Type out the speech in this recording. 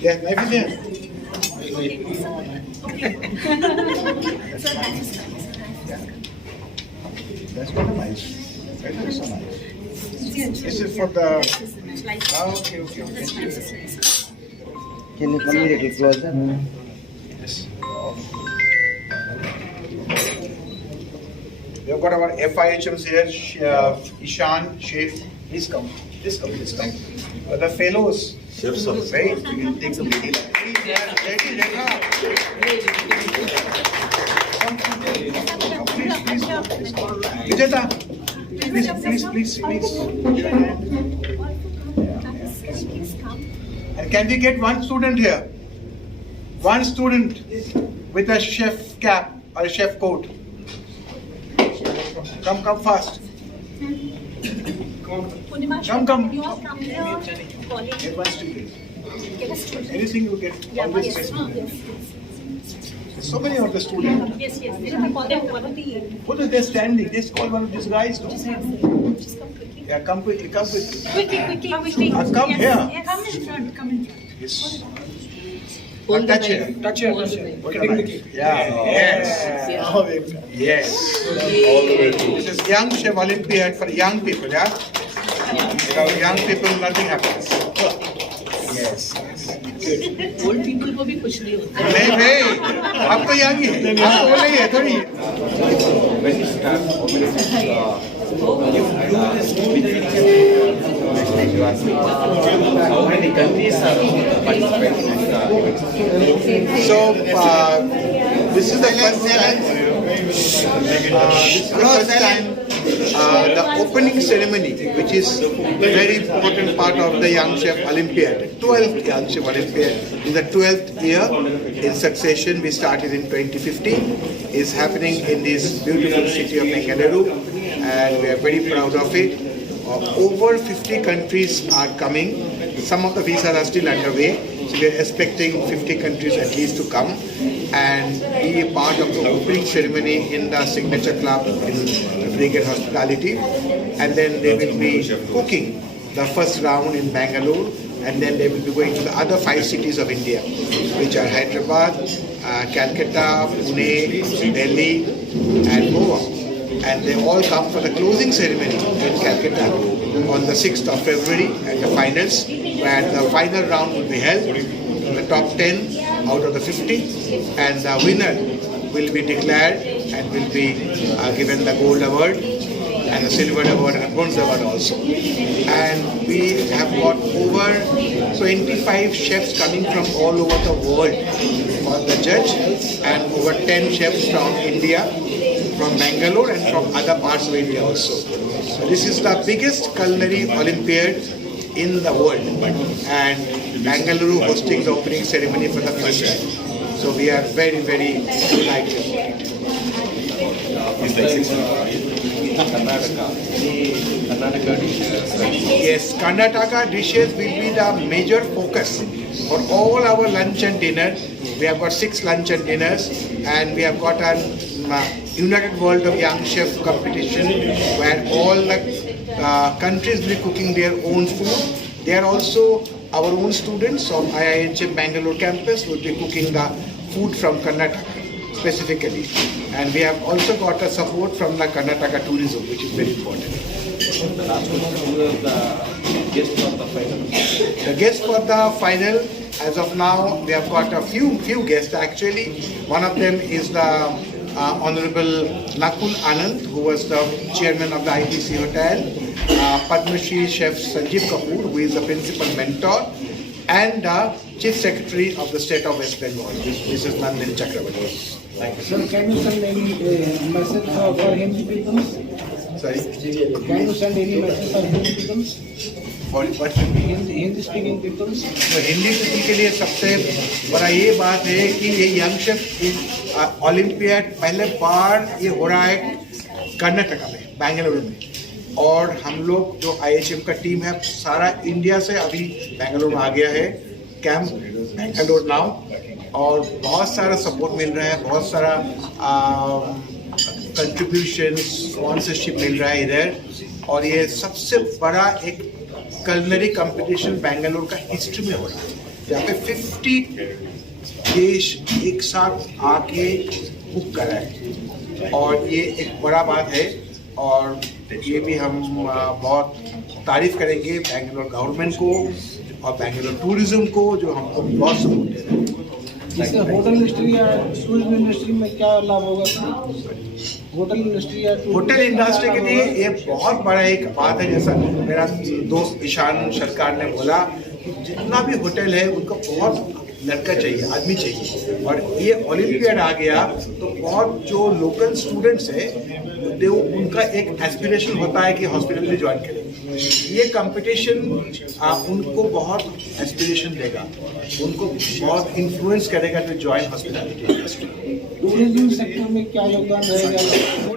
Yeah, knife is here. That's not nice. That is so nice. This is for the. Okay. Can you come a little closer? Yes. We have got our FIHMs here, Ishan, Chef. Please come. The fellows. Chefs of Wait, we can take some lady. Vijayta, please. And can we get one student here? One student with a chef cap or a chef coat. Come fast. Come. You all come here. Get one student. Get a student. Anything you get. Yeah, Always yes. get. So many of the students. Yes. They don't call them one of the. What is they standing? Just call one of these guys. No? Just come quickly. Yeah, come quickly. Quickly. Come Yes, here. yes. Come in front. Yes. Touch here. Getting the cake. Yeah. Yes. all the way through. This is Young Chef Olympiad for young people, yeah? Without young people, nothing happens. Yes. Old people को भी कुछ नहीं होता नहीं, अब तो young ही है, अब तो नहीं है, थोड़ी। When you start, how many countries are participating in the event? So, this is the first time, the opening ceremony, which is a very important part of the Young Chef Olympiad, 12th Young Chef Olympiad, in the 12th year in succession. We started in 2015, is happening in this beautiful city of Bengaluru, and we are very proud of it. Over 50 countries are coming. Some of the visas are still underway, so we are expecting 50 countries at least to come and be a part of the opening ceremony in the signature club in Brigade Hospitality. And then they will be cooking the first round in Bangalore, and then they will be going to the other 5 cities of India, which are Hyderabad, Calcutta, Pune, Delhi, and Goa. And they all come for the closing ceremony in Calcutta on the 6th of February at the finals, where the final round will be held. The top 10 out of the 50, and the winner will be declared and will be given the gold award and the silver award and a bronze award also. And we have got over 25 chefs coming from all over the world for the judge, and over 10 chefs from India, from Bangalore, and from other parts of India also. So this is the biggest culinary Olympiad in the world, and Bangalore hosting the opening ceremony for the first time. So we are very, very delighted. Yes, Karnataka dishes will be the major focus for all our lunch and dinner. We have got 6 lunch and dinners, and we have got an United World of Young Chef competition where all the countries will be cooking their own food. They are also our own students of IIHM Bangalore campus will be cooking the food from Karnataka specifically. And we have also got a support from the Karnataka tourism, which is very important. The last one was the guest for the final. The guests for the final, as of now, we have got a few guests actually. One of them is the Honorable Nakul Anand, who was the chairman of the ITC Hotel, Padma Shri Chef Sanjeev Kapoor, who is the principal mentor, and the Chief Secretary of the State of West Bengal, Mrs. Nandini Chakrabarti. Thank you. Sir, can you send any message for Hindi people? Sorry? Can you send any message for Hindi people? For what should be? Hindi speaking people? तो Hindi people के लिए सबसे बड़ा ये बात है कि ये यंग शेफ ओलंपियाड पहले बार ये हो रहा है कर्नाटका में, बेंगलुरु में, और हम लोग जो IHM का टीम है सारा इंडिया से अभी बेंगलुरु में आ गया है, कैंप बेंगलुरु नाउ, और बहुत सारा सपोर्ट मिल रहा है, बहुत सारा कंट्रीब्यूशन स्पॉन्सरशिप मिल रहा है इधर, और ये सबसे बड़ा एक culinary competition बेंगलुरु का हिस्ट्री में हो रहा है. यहाँ पे 50 देश एक साथ आके बुक कराए और ये एक बड़ा बात है और ये भी हम बहुत तारीफ करेंगे बेंगलोर गवर्नमेंट को और बेंगलोर टूरिज्म को जो हमको बहुत सपोर्ट दे रहे हैं। जैसे होटल इंडस्ट्री या टूरिज्म इंडस्ट्री में क्या लाभ होगा? होटल इंडस्ट्री या होटल इंडस्ट्री के लिए ये बहुत बड़ा एक बात है। जैसा मेरा दोस्त ईशान सरकार ने बोला कि जितना भी होटल है उनको बहुत लड़का चाहिए, आदमी चाहिए और ये ओलंपियाड आ गया तो बहुत जो लोकल स्टूडेंट्स है तो उनका एक एस्पिरेशन होता है कि हॉस्पिटल में ज्वाइन करें। ये कंपटीशन उनको बहुत एस्पिरेशन देगा, उनको बहुत इन्फ्लुएंस करेगा to join hospitality industry. Tourism sector में क्या योगदान रहेगा?